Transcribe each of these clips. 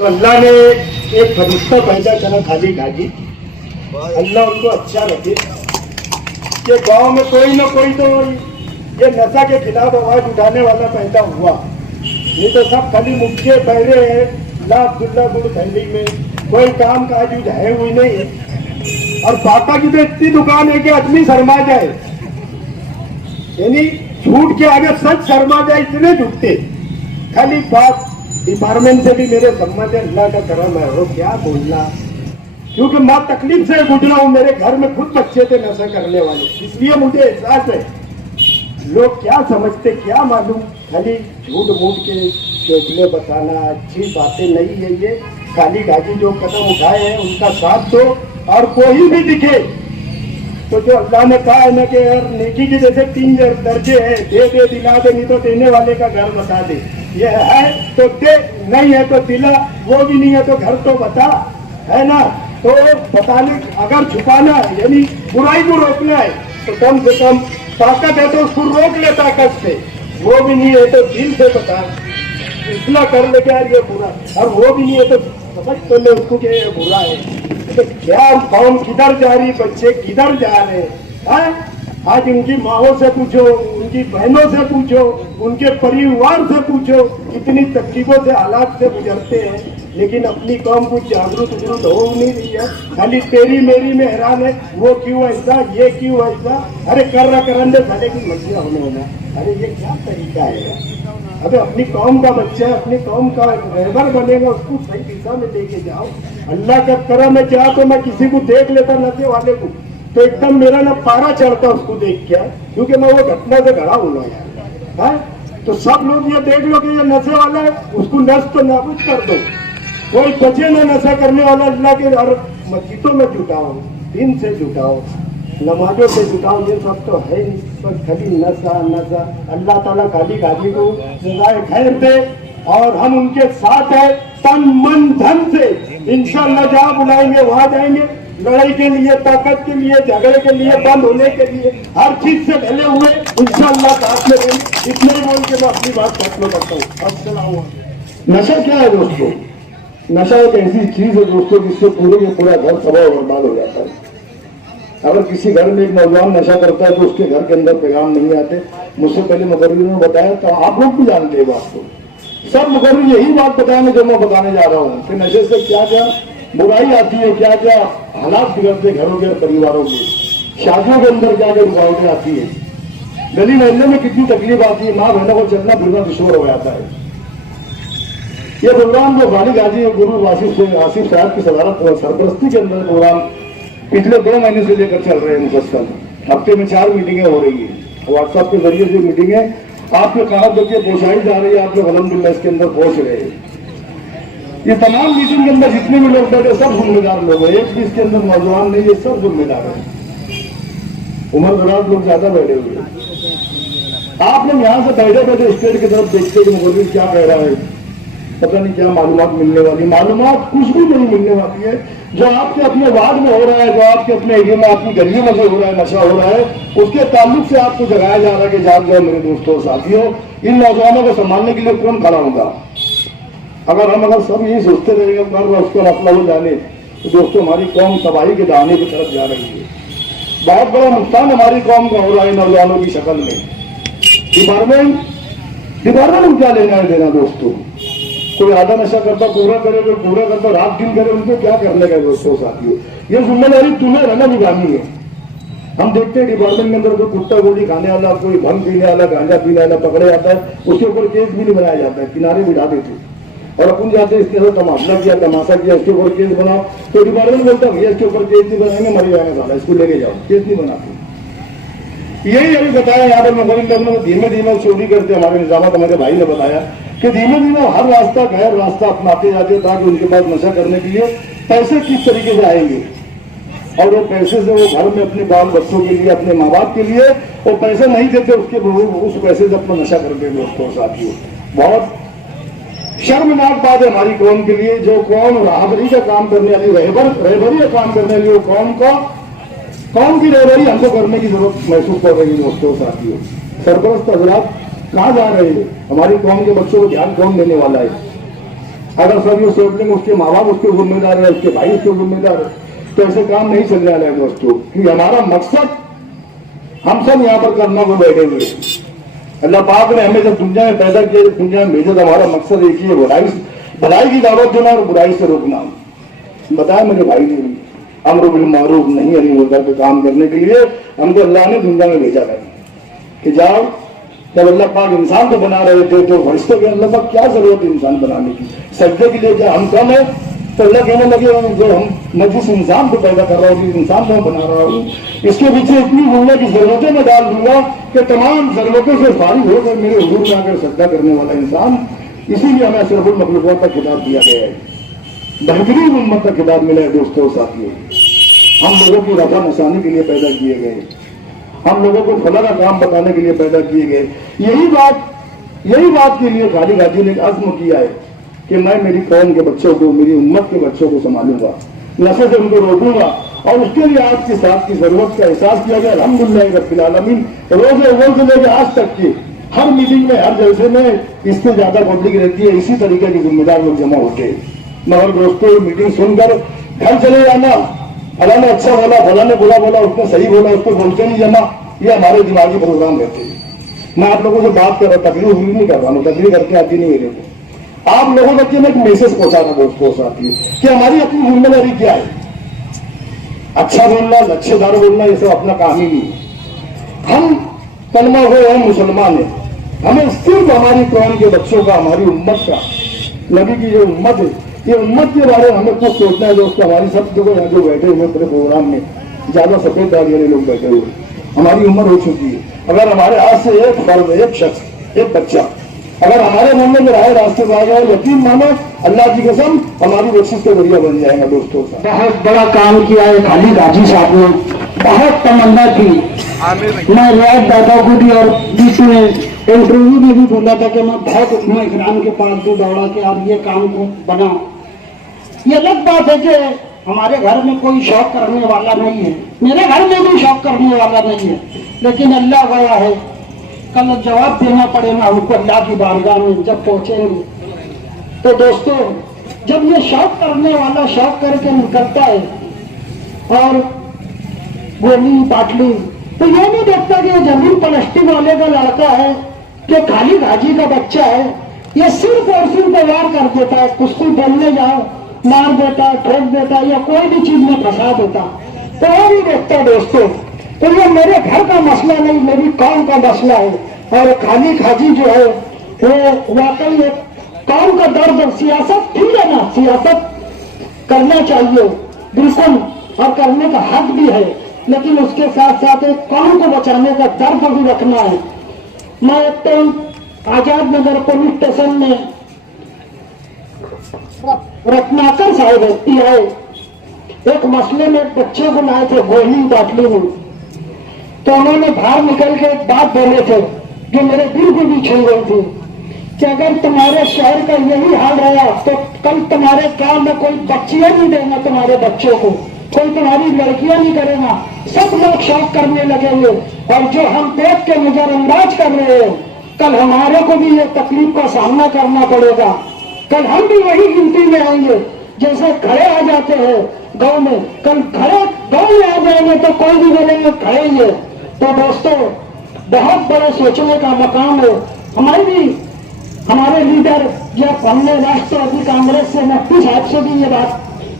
तो अल्लाह ने एक फरिश्ता पैदा करा खाली खाली। अल्लाह उनको अच्छा रखे कि गांव में कोई ना कोई तो ये नशा के खिलाफ आवाज उठाने वाला पैदा हुआ, नहीं तो सब खाली मुख्य पहले है ला अब्दुल्ला गुड़ थैली में, कोई काम काज है हुई नहीं है। और पापा की तो इतनी दुकान है कि आदमी शर्मा जाए, यानी झूठ के आगे सच शर्मा जाए, इतने झूठते। खाली बात डिपार्टमेंट से भी मेरे सम्मान है, अल्लाह का करम है, वो क्या बोलना, क्योंकि मैं तकलीफ से गुजरा हूं। मेरे घर में खुद बच्चे थे नशा करने वाले, इसलिए मुझे एहसास है। लोग क्या समझते क्या मालूम, खाली झूठ मूठ के चोचले बताना अच्छी बातें नहीं है। ये खाली गाजी जो कदम उठाए हैं उनका साथ दो, और कोई भी दिखे तो जो अल्लाह ने कहा है ना कि यार नेकी के जैसे 3 दर्जे है, दे दे दिला दे, नहीं तो देने वाले का घर बता दे। ये है तो दे, नहीं है तो दिला, वो भी नहीं है तो घर तो बता, है ना। तो बताने अगर छुपाना है यानी बुराई को रोकना है तो कम से कम ताकत है तो उसको रोक ले ताकत से, वो भी नहीं है तो दिल से बता, इतना कर ले क्या ये बुरा, और वो भी नहीं है तो समझ तो ले उसको कि ये बुरा है। तो क्या कौन किधर जा रही, बच्चे किधर जा रहे हैं? आज उनकी माओं से पूछो, उनकी बहनों से पूछो, उनके परिवार से पूछो, कितनी तकलीफों से हालात से गुजरते हैं, लेकिन अपनी कौम कुछ जागरूक हो नहीं रही है। खाली तेरी मेरी में हैरान है, वो क्यों ऐसा, ये क्यों ऐसा, अरे कर रहा करने भले की मछलियां होने होना, अरे ये क्या तरीका है। अबे अपनी कौम का बच्चा है, अपनी कौम का रहबर बनेगा, उसको सही दिशा में लेके जाओ। अल्लाह का करम है, चाह तो मैं किसी को देख लेता नशे वाले को तो एकदम मेरा ना पारा चढ़ता उसको देख के, क्योंकि मैं वो घटना से घड़ा हूँ यार। तो सब लोग ये देख लो कि ये नशे वाला है, उसको नस तो नाबूद कर दो, कोई बचे ना नशा करने वाला। अल्लाह के और मस्जिदों में जुटाओ, दिन से जुटाओ, नमाजों से जुटाओ, ये सब तो है नहीं, बस खाली नशा नशा। अल्लाह ताला खाली गाली को सजाए खैर दे, और हम उनके साथ है तन मन धन से। इंशाअल्लाह जहाँ बुलाएंगे वहां जाएंगे, लड़ाई के लिए, ताकत के लिए, झगड़े के लिए, बंद होने के लिए, हर चीज से ढले हुए इंशाअल्लाह साथ में रहेंगे। इतने ही बोल के मैं अपनी बात खत्म करता हूँ। अस्सलाम। नशा क्या है दोस्तों? नशा एक ऐसी चीज है दोस्तों जिससे पूरे के पूरा घर तबाह और बर्बाद हो जाता है। अगर किसी घर में एक नौजवान नशा करता है तो उसके घर के अंदर पैगाम नहीं आते। मुझसे पहले मुकर्रिर ने बताया, तो आप लोग भी जानते हैं बात को, सब मुकर्रिर यही बात बताएंगे जो मैं बताने जा रहा हूँ कि नशे से क्या क्या बुराई आती है, क्या क्या हालात बिगड़ते घरों के, परिवारों के, शादियों के अंदर क्या क्या रुकावटें आती है, गली मोहल्ले में कितनी तकलीफ आती है, माँ बहनों को चलना फिरना दुश्मन हो जाता है। ये प्रोग्राम जो वाली गाजी गुरु आसिफ साहब की सरपरस्ती के अंदर प्रोग्राम पिछले 2 महीने से लेकर चल रहे हैं मुसलसल। हफ्ते में 4 मीटिंगें हो रही है, व्हाट्सएप के जरिए से मीटिंग है, आपके कहां तक ये पहुंचाई जा रही है, आप लोग अल्हम्दुलिल्लाह इसके अंदर पहुंच रहे हैं। ये तमाम मीटिंग के अंदर जितने भी लोग बैठे सब जिम्मेदार लोग हैं, एक भी इसके अंदर नौजवान नहीं, ये सब जिम्मेदार है। उम्र दराज लोग ज्यादा बैठे हुए हैं। आप लोग यहाँ से बैठे बैठे स्टेट की तरफ देखते कि मुकर्रिर क्या कह रहा है, पता नहीं क्या मालूमात मिलने वाली, मालूमात कुछ भी नहीं मिलने वाली है। जो आपके अपने वार्ड में हो रहा है, जो आपके अपने एरिया में, आपकी गलियों में जो हो रहा है, नशा हो रहा है, उसके ताल्लुक से आपको जगाया जा रहा है कि जान जाओ मेरे दोस्तों और साथियों, इन नौजवानों को संभालने के लिए कौन खड़ा होगा। अगर सब यही सोचते रहेंगे उसको मसला हो जाने, तो दोस्तों हमारी कौम तबाही के दाने की तरफ जा रही है। बहुत बड़ा नुकसान हमारी कौम का हो रहा है नौजवानों की शक्ल में। डिपार्टमेंट क्या लेना है देना दोस्तों? कोई आधा नशा करता पूरा करे, कोई पूरा करता रात दिन करे, उनको क्या करने का दोस्तों साथियों? ये जिम्मेदारी तुम्हें रहना निभानी है। हम देखते हैं डिपार्टमेंट के अंदर कोई कुत्ता गोली खाने वाला, कोई भंग पीने वाला, गांजा पीने वाला पकड़े जाता है, उसके ऊपर केस भी नहीं बनाया जाता है, किनारे बिठा देते, और अपन जाते हैं इसके अंदर तमाशा किया, तमाशा किया, इसके ऊपर केस बनाओ, तो डिपार्टमेंट बोलता है भैया इसके ऊपर केस नहीं बनाएंगे, मर जाएंगे साला, इसको लेके जाओ, केस नहीं बनाते। यही अभी बताया यहाँ पर मुकर्रिर धीमे धीमे चोरी करते, हमारे निजामत हमारे भाई ने बताया कि धीमे धीमे हर रास्ता गैर रास्ता अपनाते जाते हैं, ताकि उनके पास नशा करने के लिए पैसे किस तरीके से आएंगे, और वो पैसे से वो घर में अपने बाल बच्चों के लिए, अपने माँ बाप के लिए वो पैसे नहीं देते, उस पैसे से अपना नशा करते हैं दोस्तों साथियों। बहुत शर्मनाक बात है हमारी कौम के लिए। जो कौम राहबरी का काम करने वाली, रहबरी का काम करने वाली, वो कौम की रहबरी हमको करने की जरूरत महसूस कर रही है दोस्तों साथियों। सरपरस्त हजरात कहाँ जा रहे हैं? हमारी कौम के बच्चों को ध्यान कौन देने वाला है? अगर सब ये सोच लेंगे उसके माँ बाप उसके जिम्मेदार है, उसके भाई उसके जिम्मेदार है, तो ऐसे काम नहीं चल रहा है दोस्तों। क्योंकि हमारा मकसद हम सब यहाँ पर करना को बैठे हुए। अल्लाह पाक ने हमें जब दुनिया में पैदा किया, जब दुनिया में भेजा, तो हमारा मकसद एक ही है, भलाई की दावत देना और बुराई से रोकना। बताया मेरे भाई ने भी, अम्र बिल मारूफ नहीं अली मुनकर पे काम करने के लिए हमको अल्लाह ने दुनिया में भेजा है कि जाओ। जब अल्लाह पाक इंसान को बना रहे थे तो फरिश्तों के अल्लाह पाक क्या जरूरत है इंसान बनाने की, सजदे के लिए क्या हम कम है? तो अल्लाह कहने लगे जो मैं जिस इंसान को पैदा कर रहा हूँ, जिस इंसान को बना रहा हूँ, इसके पीछे इतनी दुनिया की जरूरतें मैं डाल दूंगा कि तमाम जरूरतों से फारिग होकर मेरे हुजूर में आकर सजदा करने वाला इंसान। इसीलिए हमें अशरफुल मखलूक़ात का खिताब दिया गया है, बेहतरीन उम्मत का खिताब मिला है। दोस्तों साथियों, हम लोगों की रफा नसानी के लिए पैदा किए गए, हम लोगों को फला का काम बताने के लिए पैदा किए गए। यही बात के लिए खाली गाजी ने अज़्म किया है कि मैं मेरी कौम के बच्चों को, मेरी उम्मत के बच्चों को संभालूंगा, नशे से उनको रोकूंगा। और उसके लिए आज के साथ की जरूरत का एहसास किया गया। अल्हम्दुलिल्लाह रब्बिल आलमीन, रोज़े अव्वल से लेकर आज तक की हर मीटिंग में, हर जलसे में इससे ज्यादा पब्लिक रहती है, इसी तरीके के जिम्मेदार लोग जमा होते हैं। मगर दोस्तों, मीटिंग सुनकर घर चले जाना, फला ने अच्छा बोला, फला ने बुरा बोला, उसने सही बोला, उसको बोलते नहीं जमा, ये हमारे दिमागी प्रोग्राम रहते हैं। मैं आप लोगों से बात कर रहा हूँ, तकलीफ नहीं कर रहा हूँ, तकलीफ करके आती नहीं मेरे को। आप लोगों तक मैं एक मैसेज पहुंचा रहा दोस्तों साथियों कि हमारी अपनी जिम्मेदारी क्या है। अच्छा बोलना, लच्छेदार बोलना, ये सब अपना काम ही नहीं है। हम कलमा हुए, हम मुसलमान हैं, हमें सिर्फ हमारी कौम के बच्चों का, हमारी उम्मत का, नबी की जो उम्मत है, ये उम्मत के बारे में हमें कुछ सोचना है। दोस्तों, हमारी सब देखो यहाँ जो बैठे हुए पूरे प्रोग्राम में ज्यादा सफेद दाढ़ी वाले लोग बैठे हुए, हमारी उम्र हो चुकी है। अगर हमारे हाथ से एक फर्द, एक शख्स, एक बच्चा अगर हमारे मोहल्ले में राय रास्ते में आ जाए, यकीन मानो अल्लाह की कसम हमारी बख्शिश का जरिया बन जाएगा। दोस्तों, बहुत बड़ा काम किया है खाली गाजी साहब ने, बहुत तमन्ना थी। मैं रियाज दादा को भी और बीच में इंटरव्यू में भी बोला था कि मैं बहुत उम्मा इकराम के पास भी दौड़ा के आप ये काम को बना। ये अलग बात है कि हमारे घर में कोई शौक करने वाला नहीं है, मेरे घर में भी शौक करने वाला नहीं है, लेकिन अल्लाह गया है, कल जवाब देना पड़ेगा हमको अल्लाह की बारगाह में जब पहुंचेंगे। तो दोस्तों, जब ये शौक करने वाला शौक करके निकलता है और गोली बाटली, तो ये नहीं देखता कि ये जमीन प्लास्टिक वाले का लड़का है कि खाली गाजी का बच्चा है। ये सिर्फ और सिर्फ वार कर देता है, कुछ बोलने जाओ मार देता, ठोक देता, या कोई भी चीज में फंसा देता, तो वो भी देखता। दोस्तों, तो ये मेरे घर का मसला नहीं, मेरी कौम का मसला है। और खाली खाजी जो है वो वाकई कौम का दर्द। सियासत ठीक है ना, सियासत करना चाहिए बिल्कुल, और करने का हक भी है, लेकिन उसके साथ साथ एक कौम को बचाने का दर्द भी रखना है। मैं तो आजाद नगर पुलिस स्टेशन में रत्नाकर साहब है, एक मसले में बच्चे को लाए थे गोली बाटली में, तो उन्होंने बाहर निकल के एक बात बोले थे जो मेरे दिल को भी छू गई थी कि अगर तुम्हारे शहर का यही हाल रहा तो कल तुम्हारे गांव में कोई बच्चियां नहीं देगा, तुम्हारे बच्चों को कोई तुम्हारी लड़कियां नहीं करेगा, सब लोग शौक करने लगेंगे। और जो हम देख के नजरअंदाज कर रहे हैं, कल हमारे को भी ये तकलीफ का सामना करना पड़ेगा। कल हम भी वही गिनती में आएंगे जैसे खड़े आ जाते हैं गांव में, कल खड़े गांव में आ जाएंगे तो कोई भी बोलेंगे खड़े ही है। तो दोस्तों, बहुत बड़े सोचने का मकाम है। हमारे लीडर जब हमने राष्ट्रवादी कांग्रेस से नकवी साहब से भी ये बात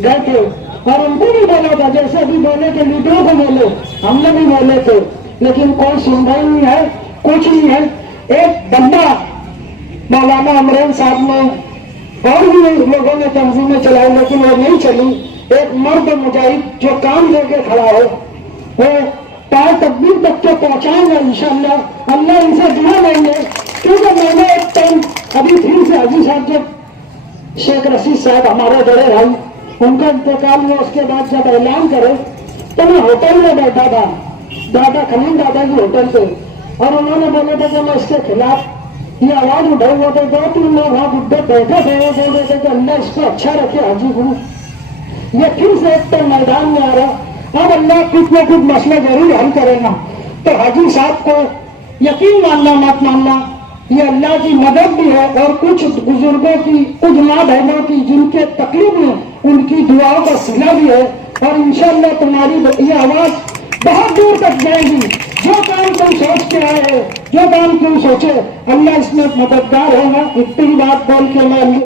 गए थे और उनको भी बोला था, जैसे भी बोले थे लीडरों को बोले, हमने भी बोले थे, लेकिन कोई सुनवाई नहीं है, कुछ नहीं है। एक बंदा मौलाना अमरेन साहब ने और भी लोगों ने तंजीमें चलाई, लेकिन वो नहीं चली। एक मर्द मुजाहिद जो काम लेके खड़ा है, वो पार तकबीर तक के पहुंचाएंगे इंशाअल्लाह। अल्लाह इनसे जुड़ा नहीं है, क्योंकि मैंने एक टाइम अभी फिर से हाजी साहब जब शेख रशीद साहब हमारे बड़े भाई, उनका इंतकाल हुआ, उसके बाद जब ऐलान करे तो मैं होटल में बैठा था, दादा खलील दादा की होटल पे, और उन्होंने बोले थे कि मैं इसके खिलाफ ये आवाज उठाई हुआ था। 2-3 लोग वहां बुढ़े बैठे थे, वो बोल रहे थे कि अल्लाह इसको अच्छा रखे हाजी गुरु। ये फिर से एक तो मैदान में आ रहा, अब अल्लाह कुछ न कुछ मसला जरूर हल करेगा। तो हाजी साहब को यकीन मानना मत मानना, ये अल्लाह की मदद भी है और कुछ बुजुर्गों की, कुछ माँ बहनों की जिनके तकलीफ में उनकी दुआओं का सिला भी है। और इंशाअल्लाह तुम्हारी ये आवाज बहुत दूर तक जाएगी। जो काम तुम सोच के आए हो, जो काम तुम सोचे, अल्लाह इसमें मददगार होगा। इतनी बात बोल के मैं